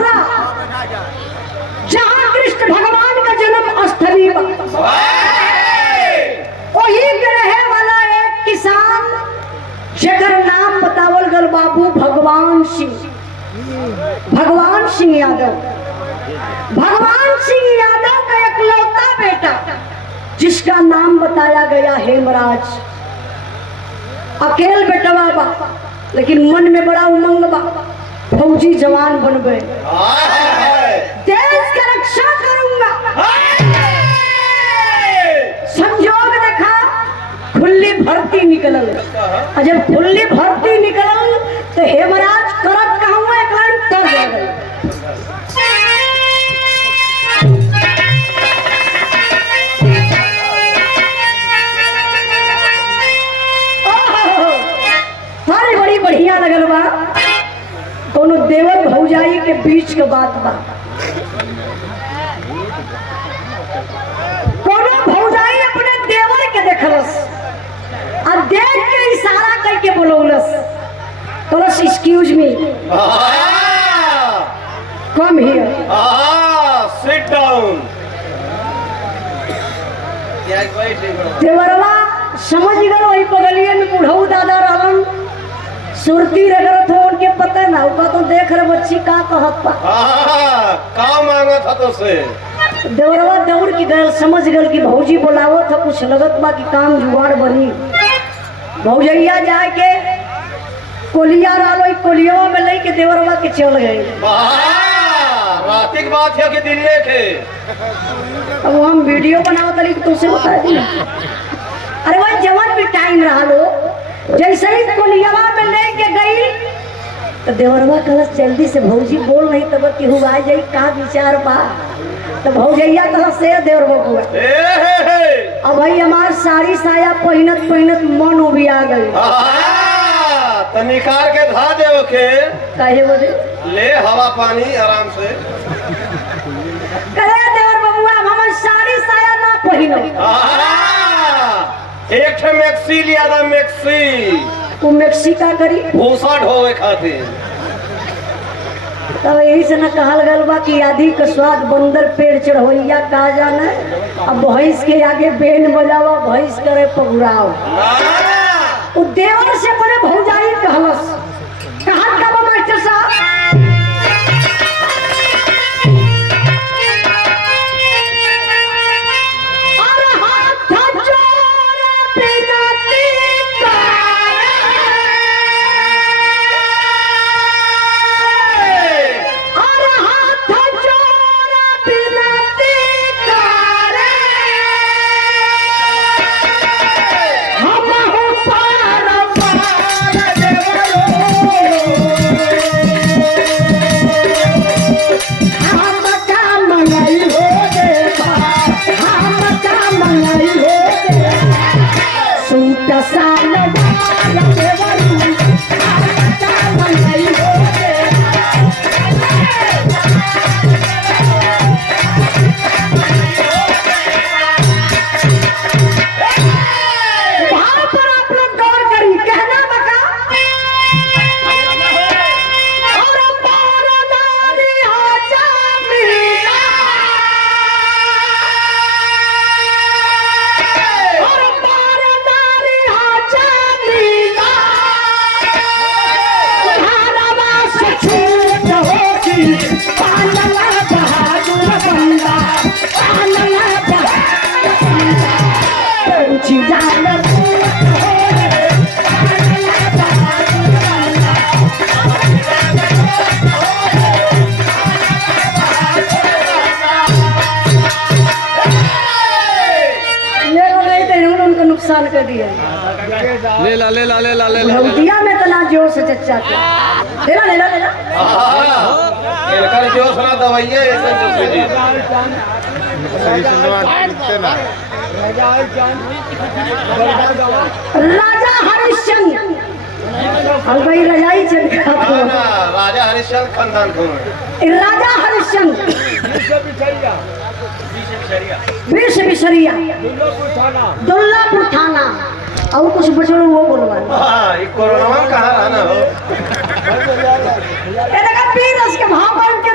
मथुरा जहाँ कृष्ण भगवान का जन्म स्थली वही रहे वाला एक किसान जेकर नाम बतावल गल बाबू भगवान सिंह यादव। भगवान सिंह यादव का इकलौता बेटा जिसका नाम बताया गया हेमराज। अकेल बेटवा बा लेकिन मन में बड़ा उमंग बा, फौजी जवान बनबे, देश का रक्षा करूंगा। संजोग देखा खुली भर्ती निकलल, और जब खुली भर्ती निकलल तो हेमराज करत कहूँ एक लाइन तर गए। बड़ी बढ़िया लगल बा, कोनो देवर भौजाई के बीच के बात बा। कोनो भौजाई अपने देवर के देखलस और देख के इशारा करके बोलौलस, कहलस excuse me, come here, sit down. देवरवा समझ गए वही बगलिए में बुढ़ऊ दादा रहलन, सुरती रगड़त हो उनके पता ना उका तो देख रहे बच्ची का कहत पा का मांगा था तो से। देवरवा दौड़ की गल समझ गल कि भौजी बोलावो था, कुछ लगत बा कि काम जुगाड़ बनी। भौजैया जाके कोलिया डालो, कोलिया में ले के देवरवा के चल गए। रातिक बात है कि दिन लेके अब हम वीडियो बनाओ तरी तुझसे बता दी। अरे वही जवान भी टाइम रहा लो, जैसे ही कोलियावा में लेके गई तो देवरवा कहलस जल्दी से भौजी बोल नहीं तब कि हुआ जाई का विचार बा। तो भौजैया कहलस से देवरवा को अब भाई हमार साड़ी साया पहिनत पहिनत मन उभी आ गई। तो निकाल के धा दे ओके कहे बोले ले हवा पानी आराम से। कहे देवर बबुआ हमार साड़ी साया ना पहिनो, एक ठे मैक्सी लिया था, मैक्सी। तू मैक्सी का करी भूसा ढोवे खातिर। तब यही से न कहल गल बा कि आधी का स्वाद बंदर पेड़ चढ़वैया कहा जाना। अब भैंस के आगे बेन बजावा, भैंस करे पगुराव। वो देवर से बड़े भौजाई कहलस, कहा का मास्टर साहब नुकसान कर दिया। ले ला ले ला ले ला ले ला दिया में तना जोर से चच्चा के ले ला ले ला ले ला इनका जोश ना दवाइए ऐसे जोश जी। राजा हरिश्चंद्र और भाई रजाई चंद राजा हरिश्चंद्र खानदान कौन है? राजा हरिश्चंद्र विष बिसरिया दुल्लापुर थाना और कुछ बचो वो बोलवा। कोरोना कहाँ रहना हो? पीरस के भाव पर के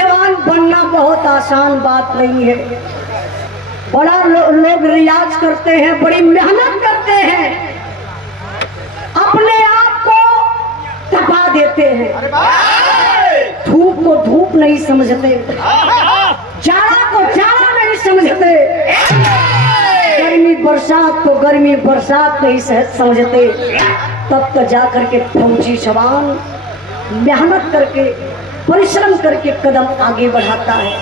जवान बनना बहुत आसान बात नहीं है। बड़ा लोग रियाज करते हैं, बड़ी मेहनत करते हैं, अपने आप को तपा देते हैं। धूप को धूप नहीं समझते, जाड़ा को जाड़ा नहीं समझते, गर्मी बरसात को गर्मी बरसात नहीं समझते। तब तो जाकर के फौजी जवान मेहनत करके परिश्रम करके कदम आगे बढ़ाता है।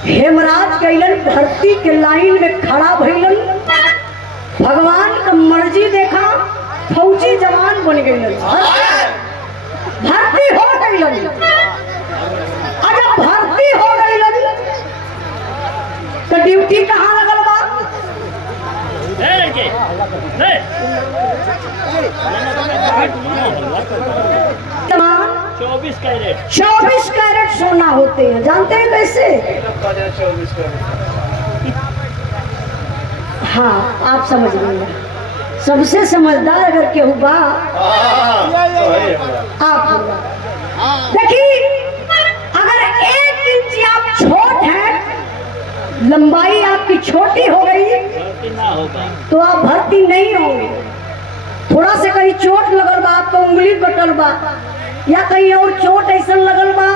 हेमराज गैलन भर्ती के लाइन में खड़ा भइलन, भगवान का मर्जी देखा, फौजी जवान बन गइलन, भर्ती हो गइलन। अगर भर्ती हो गइलन तो ड्यूटी कहाँ लगल बा? 24 कैरेट सोना होते हैं, जानते हैं कैसे? हाँ, आप समझ गए। सबसे समझदार अगर केहू बा आप होगा। देखिए, अगर 1 इंच आप छोट हैं, लंबाई आपकी छोटी हो गई तो आप भर्ती नहीं होंगे। थोड़ा से कहीं चोट लगल बा, आपको उंगली कटल बा या कहीं और चोट ऐसा लगल बा,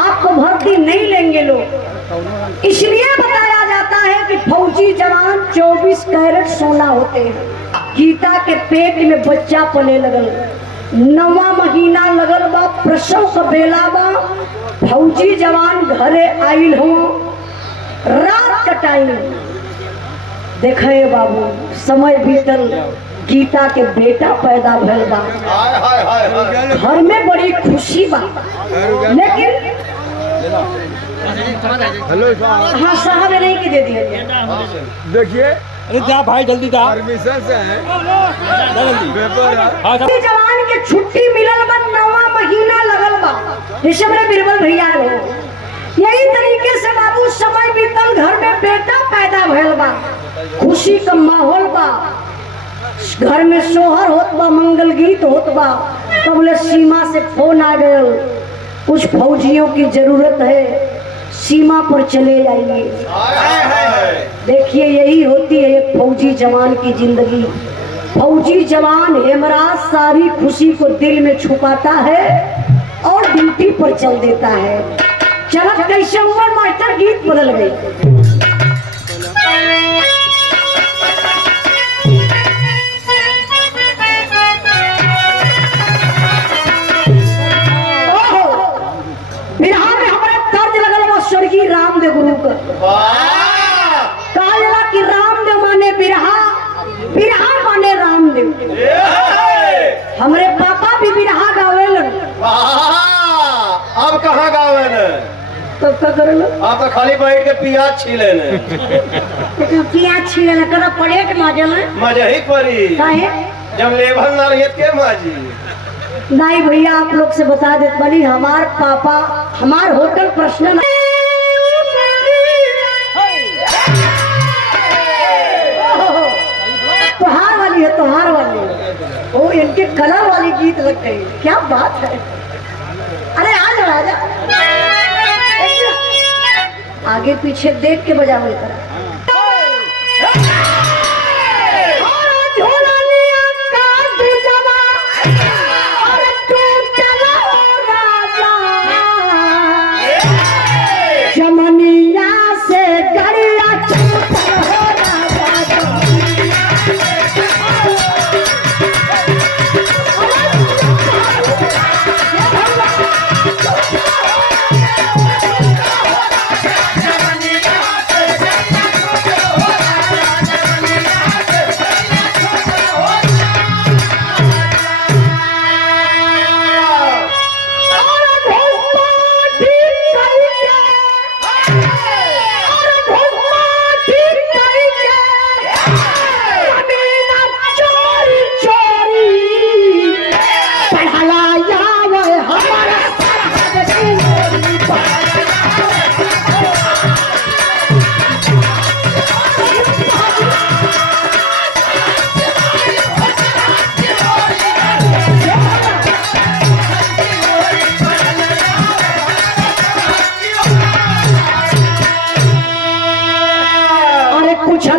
आपको भर्ती नहीं लेंगे लोग। इसलिए बताया जाता है कि फौजी जवान 24 कैरेट सोना होते हैं। गीता के पेट में बच्चा पले लगल, 9वां महीना लगल बा, प्रसव का बेला बा। फौजी जवान घरे आइल हो, रात का टाइम देखे बाबू, समय बीतल, गीता के बेटा पैदा भइल बा। घर में बड़ी खुशी बा, लेकिन हाँ साहब नहीं के दे दिया। देखिए, अरे जा भाई जल्दी जा, परमिशन से है जल्दी। जवान के छुट्टी मिलल बा, 9वां महीना लगल बा। जैसे मेरे बीरबल भैया हो, यही तरीके से बाबू समय बीतल, घर में बेटा पैदा भइल बा, खुशी का माहौल बा, घर में सोहर होत बा, मंगल गीत होत बा। कबले सीमा से फोन आ गया, कुछ फौजियों की जरूरत है, सीमा पर चले जाइए। देखिए, यही होती है एक फौजी जवान की जिंदगी। फौजी जवान हेमराज सारी खुशी को दिल में छुपाता है और ड्यूटी पर चल देता है। चलत कैसे हुआ मास्टर, गीत बदल गई। स्वर्गीय रामदेव गुरु का कहा कि रामदेव माने बिरहा, बिरहा माने रामदेव। हमारे पापा भी बिरहा गावेलन। अब कहाँ गावेन? तो क्या करें? आप तो खाली बैठ के प्याज छीले ने। प्याज छीले ना करा पड़े के माजे में मजा ही पड़ी। काहे? जब लेवल ना रही के माजी। नहीं भैया, आप लोग से बता देते बनी, हमार पापा हमार होटल प्रश्न तोहार वाली है, तोहार वाली वो इनके कलर वाली गीत लग गई। क्या बात है? अरे आ जा, आ जा, आगे पीछे देख के बजाओ करा।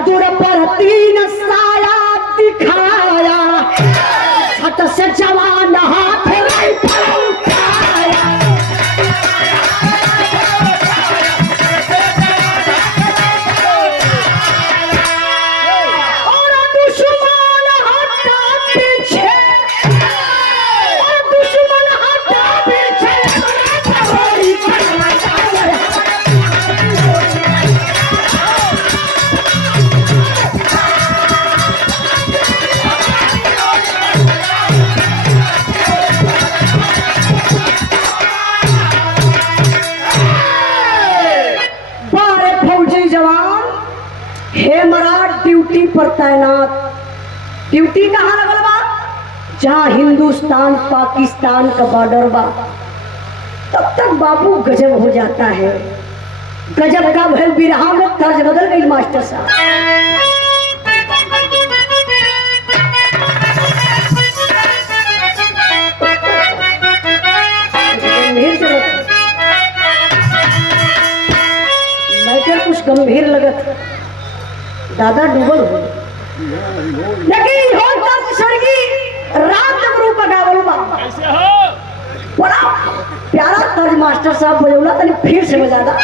चतुर पर तीन साया दिखाया, छत से जवान हाथ राइफल उठाया। और दुश्मन हटा पीछे, और दुश्मन हटा पीछे। हेमराज ड्यूटी पर तैनात। ड्यूटी कहाँ लगल बा? जहाँ हिंदुस्तान पाकिस्तान का बॉर्डर बा। तब तक बाबू गजब हो जाता है। गजब का भल बिरहा में तर्ज बदल गई मास्टर साहब। मैटर कुछ गंभीर लगत, दादा डूबल हो, लेकिन हो तब सरगी रात गुरु का गावल बा। बड़ा प्यारा तर्ज मास्टर साहब बजौला, तनी फिर से बजा दा।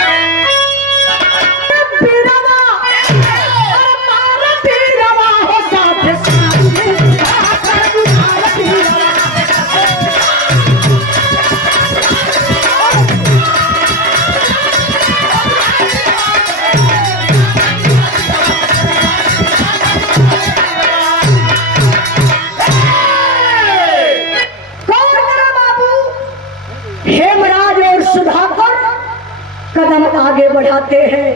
हेमराज और सुधाकर कदम आगे बढ़ाते हैं।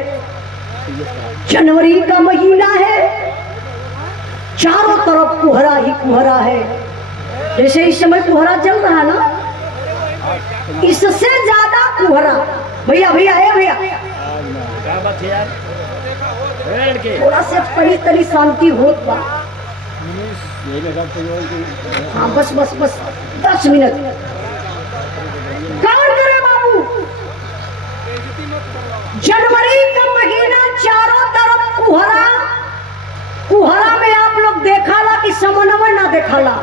जनवरी का महीना है, चारों तरफ कुहरा ही कुहरा है। जैसे इस समय कुहरा चल रहा ना, इससे ज्यादा कुहरा। भैया भैया है भैया, थोड़ा से परी तरी शांति होत बा। हाँ बस बस बस 10 मिनट करे बाबू। जनवरी का महीना, चारों तरफ कुहरा। कुहरा में आप लोग देखाला कि समन्वय ना देखाला।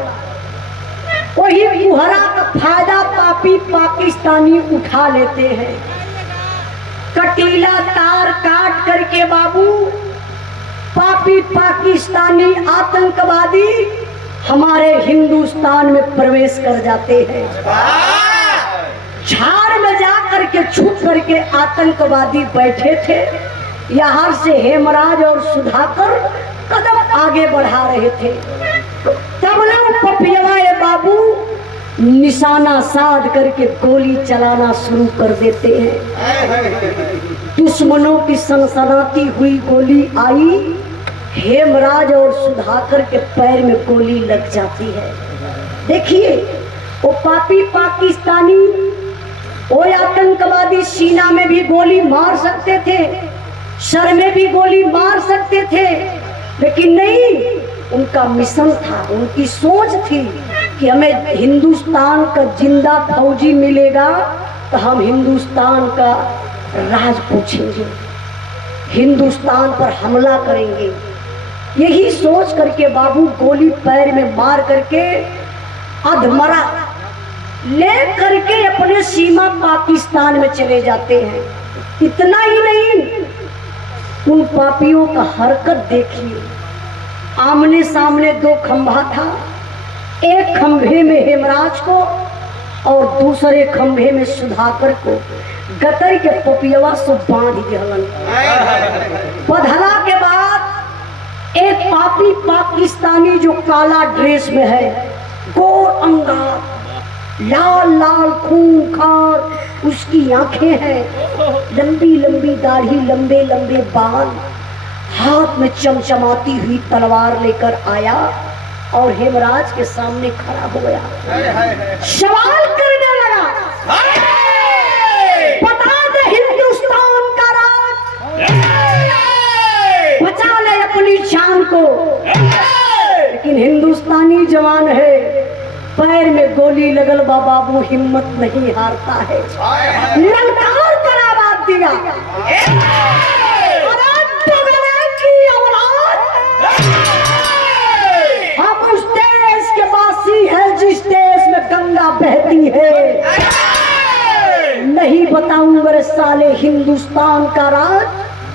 वही कुहरा का फायदा पापी पाकिस्तानी उठा लेते हैं। कटीला तार काट करके बाबू पापी पाकिस्तानी आतंकवादी हमारे हिंदुस्तान में प्रवेश कर जाते हैं। झाड़ में जा करके छुप करके आतंकवादी बैठे थे। यहाँ से हेमराज और सुधाकर कदम आगे बढ़ा रहे थे। तब लोग पपियवाए बाबू निशाना साध करके गोली चलाना शुरू कर देते हैं। दुश्मनों की सनसनाती हुई गोली आई, हेमराज और सुधाकर के पैर में गोली लग जाती है। देखिए वो पापी पाकिस्तानी, वो आतंकवादी सीना में भी गोली मार सकते थे, सर में भी गोली मार सकते थे, लेकिन नहीं, उनका मिशन था, उनकी सोच थी कि हमें हिंदुस्तान का जिंदा फौजी मिलेगा तो हम हिंदुस्तान का राज पूछेंगे, हिंदुस्तान पर हमला करेंगे। यही सोच करके बाबू गोली पैर में मार करके अधमरा ले करके अपने सीमा पाकिस्तान में चले जाते हैं। इतना ही नहीं, उन पापियों का हरकत देखिए। आमने सामने 2 खंभा था, एक खंभे में हेमराज को और दूसरे खंभे में सुधाकर को गतर के पपियवा से बांध दिहलन। बधला के बाद एक पापी पाकिस्तानी जो काला ड्रेस में है, गोर अंगार, लाल लाल खूंखार उसकी आंखें हैं, लंबी लंबी दाढ़ी, लंबे लंबे बाल, हाथ में चमचमाती हुई तलवार लेकर आया और हेमराज के सामने खड़ा हो गया। सवाल करने लगा, बता दे हिंदुस्तान का राज, बचा ले अपनी जान को। लेकिन हिंदुस्तानी जवान है, पैर में गोली लगल बाबू, हिम्मत नहीं हारता है, ललकार कर आवाज दिया, की औलाद नहीं बताऊंगा रे साले हिंदुस्तान का राज,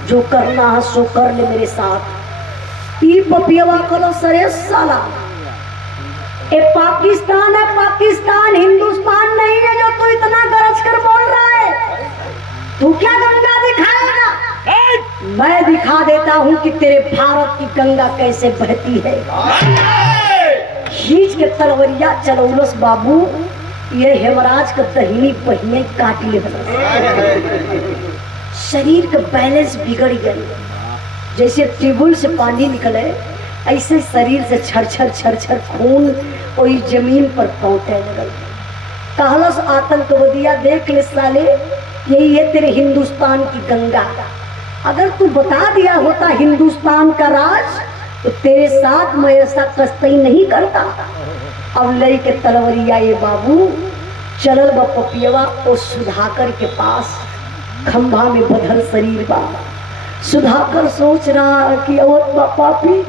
जो करना है सो कर ले मेरे साथ। ई पपियवा कलो सरे साला, ए पाकिस्तान है पाकिस्तान, हिंदुस्तान नहीं है जो तू इतना गरज कर बोल रहा है। तू क्या गंगा दिखाएगा? मैं दिखा देता हूँ कि तेरे भारत की गंगा कैसे बहती है। खींच के तलवरिया चलौलस बाबू, ये हेमराज का दहिनी पहिए काट ले। शरीर का बैलेंस बिगड़ गया, जैसे ट्यूबवेल से पानी निकले ऐसे शरीर से छर छर खून कोई जमीन पर पहुंचे लगल। कहलस आतंकवादिया, देख ले साले, यही है तेरे हिंदुस्तान की गंगा। अगर तू बता दिया होता हिंदुस्तान का राज तो तेरे साथ मैं ऐसा कस्तई नहीं करता। अब लई के तलवरिया ये बाबू चलल बा पपियवा और सुधाकर के पास, खंभा में बदल शरीर बा। सुधाकर सोच रहा कि औरत बा पापी,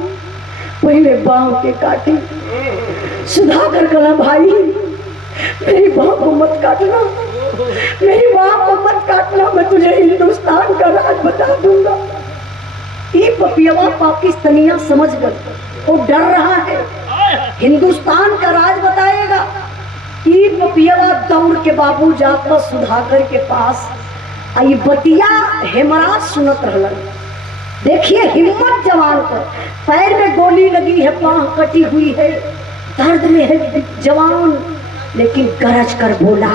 पहले बाँव के काटी। सुधाकर कहला, भाई मेरी बाँव को मत काटना, मेरी बाँव को मत काटना, मैं तुझे हिंदुस्तान का राज बता दूंगा। ये पपियवा पाकिस्तानिया समझ गए, वो डर रहा है, हिंदुस्तान का राज बताएगा। ये पपियवा दौड़ के बाबू जाता सुधाकर के पास। आई बतिया हेमराज सुनत रहलन। देखिए हिम्मत जवान पर, पैर में गोली लगी है, बाँह कटी हुई है, दर्द में है जवान, लेकिन गरज कर बोला।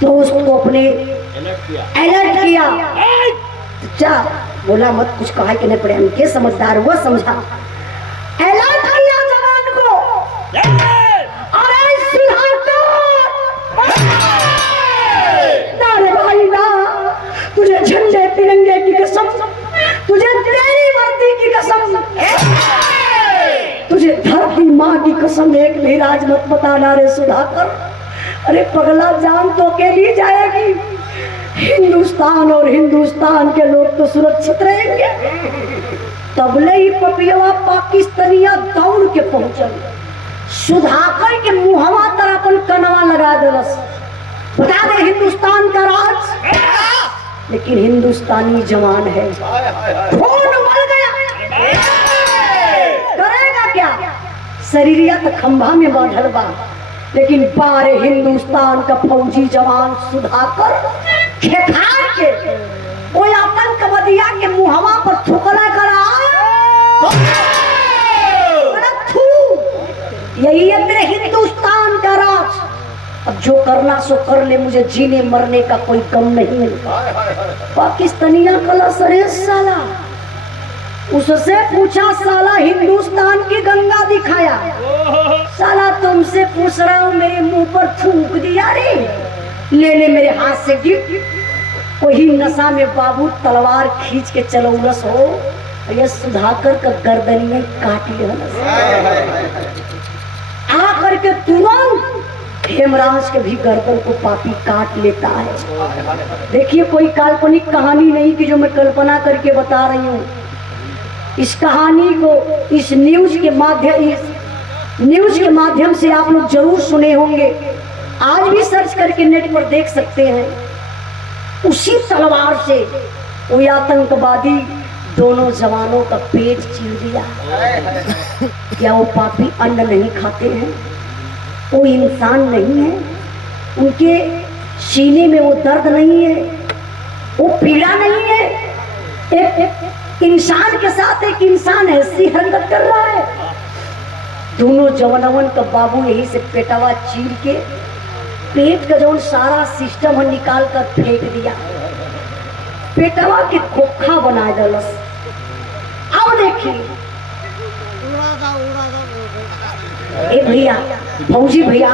दोस्त को अपने अलर्ट किया, जा बोला मत, कुछ कहा कि नहीं पड़े, हम के समझदार वो समझा। अलर्ट किया जवान को, अरे सुधाकर भाई ना, तुझे झंडे तिरंगे की कसम, तुझे तेरी वर्दी की कसम, तुझे धरती माँ की कसम, एक भी राज मत बताना रे सुधाकर। अरे पगला, जान तो अकेली जाएगी, हिंदुस्तान और हिंदुस्तान के लोग तो सुरक्षित रहेंगे। तबले ही पपियवा पाकिस्तानिया दौड़ के पहुंचल, सुधाकर के मुहवा तरह अपन कनवा लगा देलस, बता दे हिंदुस्तान का राज। लेकिन हिंदुस्तानी जवान है, खून उबल गया, करेगा क्या? शरीरिया तो खंभा में बांधल बा, लेकिन बारे हिंदुस्तान का फौजी जवान सुधाकर खेखार के कोई आतंकवादिया के मुहवा पर थूकला करा। यही है तेरे हिंदुस्तान का राज, अब जो करना सो कर ले, मुझे जीने मरने का कोई गम नहीं है। पाकिस्तानिया कला सरे साला, उससे पूछा, साला हिंदुस्तान की गंगा दिखाया, साला तुमसे पूछ रहा हूँ, मेरे मुंह पर थूक दिया रे, ले मेरे हाथ से गिफ्ट। वही नशा में बाबू तलवार खींच के चलौलस हो, ये सुधाकर का गर्दन में काट लिया। आकर के तुरंत हेमराज के भी गर्दन को पापी काट लेता है। देखिए कोई काल्पनिक कहानी नहीं कि जो मैं कल्पना करके बता रही हूँ। इस कहानी को इस न्यूज के माध्यम से आप लोग जरूर सुने होंगे, आज भी सर्च करके नेट पर देख सकते हैं। उसी तलवार से वो आतंकवादी दोनों जवानों का पेट चीर दिया। क्या वो पापी अन्न नहीं खाते हैं? वो इंसान नहीं है? उनके सीने में वो दर्द नहीं है, वो पीड़ा नहीं है? एक इंसान के साथ एक इंसान ऐसी हरकत कर रहा है। दोनों जवानवन का बाबू यही से पेटवा चीर के पेट का जो सारा सिस्टम है निकाल कर फेंक दिया, पेटवा के खोखा बना दलस। अब देखिए ए भैया, फौजी भैया,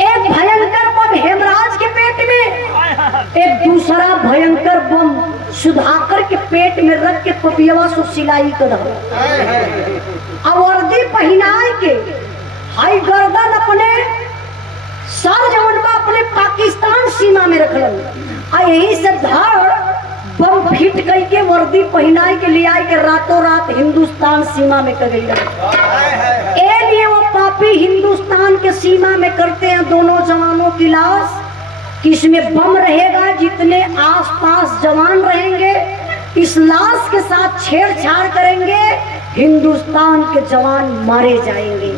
एक भयंकर बम हेमराज के पेट में, एक दूसरा भयंकर बम सुधाकर के पेट में रख के पपियवा सो सिलाई कर वर्दी पहनाए के हाई गर्दन अपने सर जवनवा अपने पाकिस्तान सीमा में रखल, आ यही से धड़ बम फिट करके वर्दी पहनाए के ले आए के रातों रात हिंदुस्तान सीमा में कर गई। वो पापी पापी हिंदुस्तान के सीमा में करते हैं दोनों जवानों की लाश, कि इसमें बम रहेगा, जितने आसपास जवान रहेंगे इस लाश के साथ छेड़छाड़ करेंगे, हिंदुस्तान के जवान मारे जाएंगे।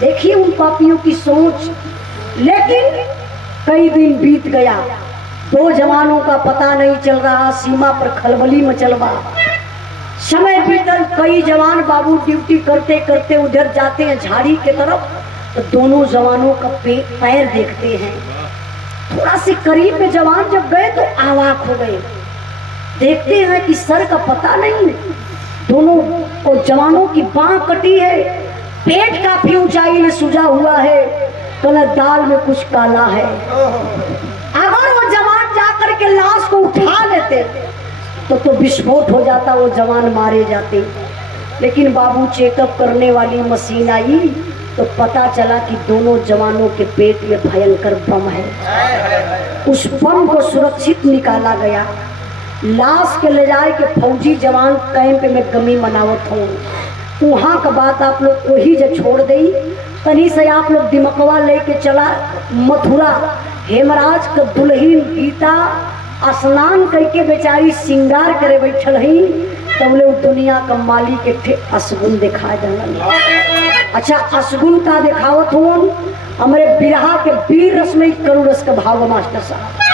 देखिए उन पापियों की सोच। लेकिन कई दिन बीत गया, 2 जवानों का पता नहीं चल रहा, सीमा पर खलबली मचल रहा। समय बीतल, कई जवान बाबू ड्यूटी करते करते उधर जाते हैं झाड़ी के तरफ, तो दोनों जवानों का पैर देखते हैं। थोड़ा से करीब में जवान जब गए तो अवाक हो गए, देखते हैं कि सर का पता नहीं, दोनों और जवानों की बांह कटी है, पेट काफी ऊंचाई में सूजा हुआ है, कलर दाल में कुछ काला है। अगर वो जवान जाकर के लाश को उठा लेते तो विस्फोट हो जाता, वो जवान मारे जाते। लेकिन बाबू चेकअप करने वाली मशीन आई तो पता चला कि दोनों जवानों के पेट में भयंकर बम है। उस बम को सुरक्षित निकाला गया, लाश के ले जाए के फौजी जवान कैंप में गमी मनावत हो। वहाँ का बात आप लोग वही जो छोड़ दी, तनी से आप लोग दिमकवा लेके चला मथुरा। हेमराज का दुल्हन गीता स्नान करके बेचारी श्रृंगार करे बैठल ही, तब ले दुनिया का मालिक के असगुन दिखा देना। अच्छा असगुन का दिखावत हो हमारे बिरहा के वीर रस में करुण रस का भाव मास्टर साहब।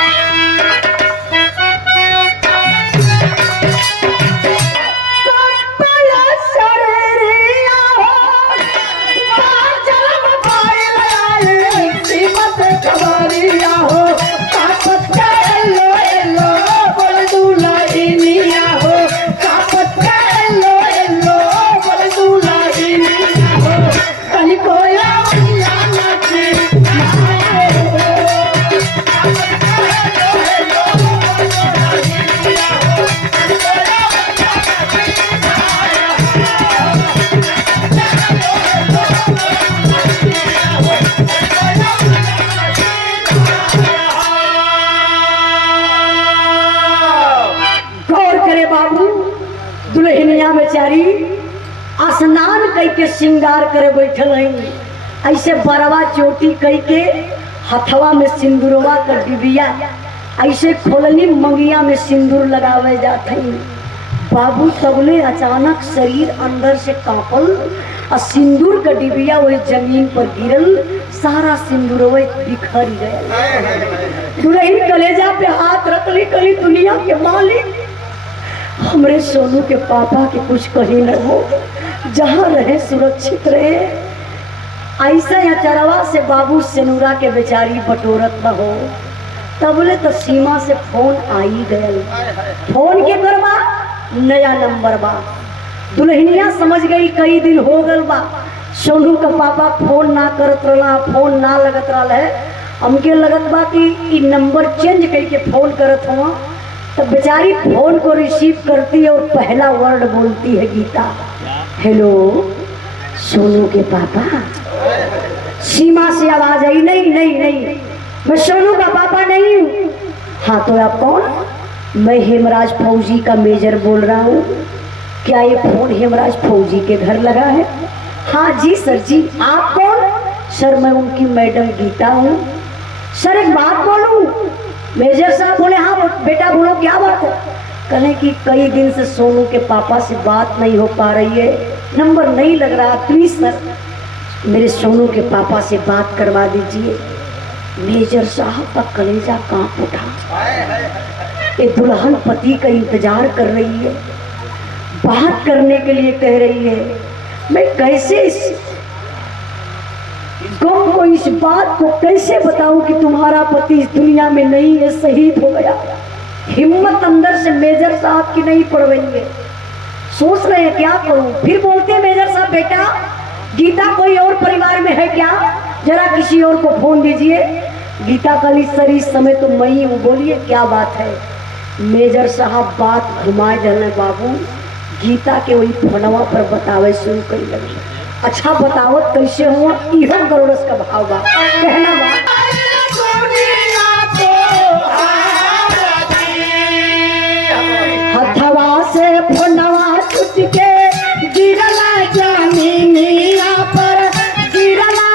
दुल्हनिया बेचारी स्नान करके श्रृंगार करे बैठल है, ऐसे बरवा चोटी करके हथवा में सिंदूरवा का डिबिया ऐसे खोलनी मंगिया में सिंदूर लगावे जाते हैं। बाबू तबले अचानक शरीर अंदर से कांपल और सिंदूर का डिबिया वही जमीन पर गिरल, सारा सिंदूर बिखर गया। दुल्हन कलेजा पे हाथ रख ली, कली दुनिया के मालिक हमरे सोनू के पापा के कुछ कहीं न हो, जहाँ रहे सुरक्षित रहे। ऐसा या चरवा से बाबू सेनुरा के बेचारी बटोरत न हो। तबले तो सीमा से फोन आई गए, फोन के करवा नया नंबर बा। दुल्हनिया समझ गई कई दिन हो गल बा, सोनू का पापा फोन ना करत रहा, फोन ना लगत रहा है। हमके लगत बा कि नंबर चेंज करके फोन करत हुआ। तो बेचारी फोन को रिसीव करती है और पहला वर्ड बोलती है गीता, हेलो सोनू के पापा। सीमा से आवाज आई, नहीं नहीं नहीं मैं सोनू का पापा नहीं हूँ। हाँ तो आप कौन? मैं हेमराज फौजी का मेजर बोल रहा हूँ। क्या ये फोन हेमराज फौजी के घर लगा है? हाँ जी सर जी। आप कौन? सर मैं उनकी मैडम गीता हूँ। सर एक बात बोलूँ? मेजर साहब बोले हाँ बेटा बोलो क्या बात है? कहें कि कई दिन से सोनू के पापा से बात नहीं हो पा रही है, नंबर नहीं लग रहा, प्लीज सर मेरे सोनू के पापा से बात करवा दीजिए। मेजर साहब का कलेजा कांप उठा। एक दुल्हन पति का इंतजार कर रही है, बात करने के लिए कह रही है। मैं कैसे इस गम को, इस बात को कैसे बताऊं कि तुम्हारा पति इस दुनिया में नहीं है, शहीद हो गया। हिम्मत अंदर से मेजर साहब की नहीं पड़ रही है, सोच रहे हैं क्या करूं। फिर बोलते हैं मेजर साहब बेटा गीता कोई और परिवार में है क्या, जरा किसी और को फोन दीजिए। गीता कली सर इस समय तो मैं ही हूँ, बोलिए क्या बात है। मेजर साहब बात घुमाए देने बाबू, गीता के वही फोनवा पर बतावे शुरू कर लगे। अच्छा बतावत कैसे हुआ, इहो गरुड़स का भाव बा, कहना बा हथवा से फोनवा छुट के गिरला जमीनिया पर, गिरला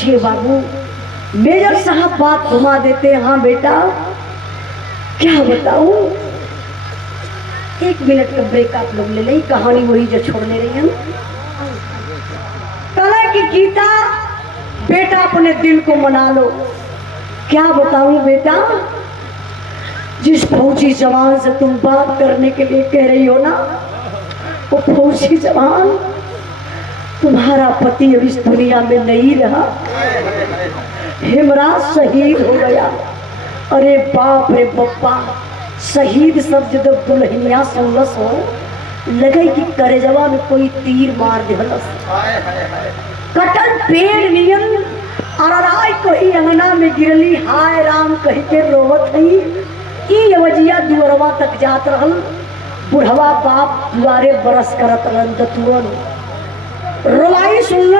पूछिए बाबू। मेजर साहब बात घुमा देते, हाँ बेटा क्या बताऊं। 1 मिनट का ब्रेक आप लोग ले लें, कहानी वही जो छोड़ने रही हम। कला की गीता बेटा अपने दिल को मना लो। क्या बताऊं बेटा, जिस फौजी जवान से तुम बात करने के लिए कह रही हो ना, वो फौजी जवान तुम्हारा पति अब इस दुनिया में नहीं रहा। हेमराज शहीद हो गया। अरे बाप रे बप्पा, शहीद शब्द जब दुल्हनिया सुनलस हो, लगे कि करेजवा में कोई तीर मार दिलस। कटल पेड़ नियन अरराय कोई अंगना में गिरली, हाय राम कही के रोवत हई। ई वजिया दुअरवा तक जात रहल, बुढ़वा बाप दुआरे बरस करत रहन दतुअन। रोवाई सुनल